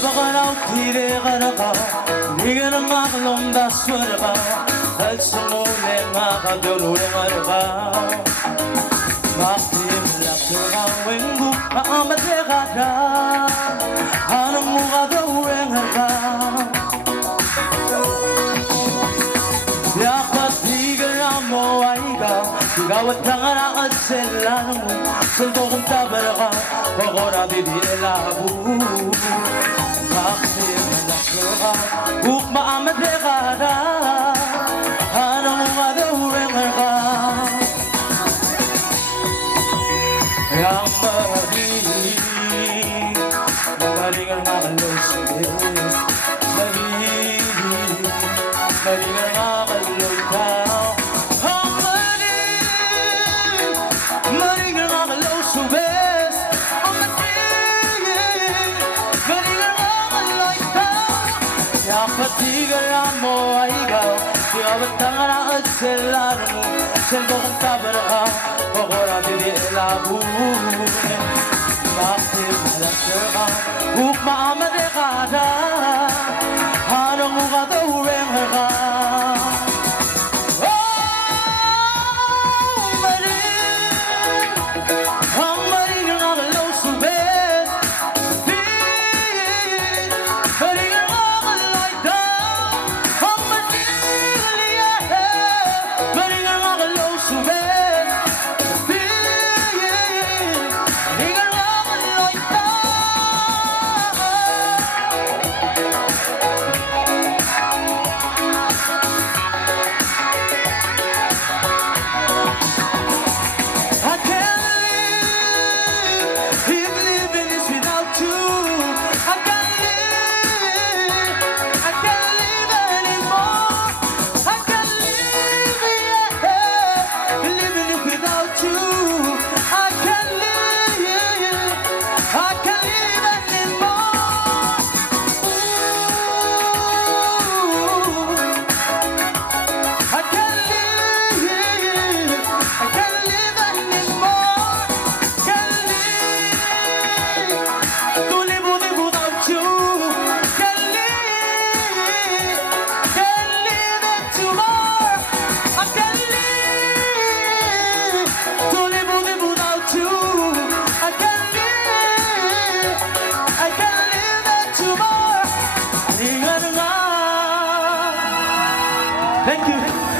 bakaraw tire garaka Nigana maglom da swarga Alsumule makadurure marga Maktim lakura wengu Maamate gada Anong mugada wenga Yakat tigara mo aiga Gawat tangara at selano Sultong tabaraga Pagora bibilabu Maksim lakura Buk maamate gada Anong mugada wenga Yang maringan makalusig maringan makalutaw Ang maringan makalusig Ang maringan makalutaw Yapatigaran mo ay ikaw Siyabat ang araat silan mo Sendong tabara Pagora bibilabu Maksim lakura Buk maamate gada Anong mugada wenga Ang maringan makalusubes Maringan makalaitaw Ang maringan makalusubes Maringan makalaitaw I can't live if living is without you. I can't live anymore. I can't live, yeah, living it without you. I can't live anymore. I can't live anymore. Can't live to live without you. Can't live it tomorrow. I can't live to live without you. I can't live it tomorrow. Thank you.